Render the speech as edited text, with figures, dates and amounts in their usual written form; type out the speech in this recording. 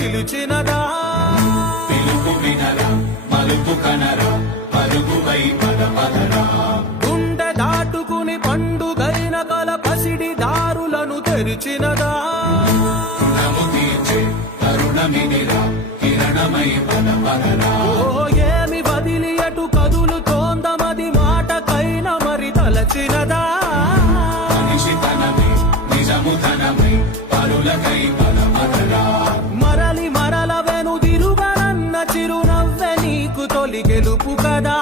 పిలిచినదా పిలుపు వినరా మలుపు కనరా పరుగువై పద పదరా గుండె దాటుకుని పండుగైన కల పసిడి దారులను తెరిచినదా రుణము తీర్చే కరుణమినిరా కిరణమై పద పదరా ఓ ఏమి వదిలి అటు కదులుతోందమది మాటకైన మరి తలచినదా మనిషి తనమే నిజము ధనమై పరులకై పద పదరా మరలి మరల వెనుదిరుగనన్న చిరునవ్వె నీకు తొలి గెలుపు కదా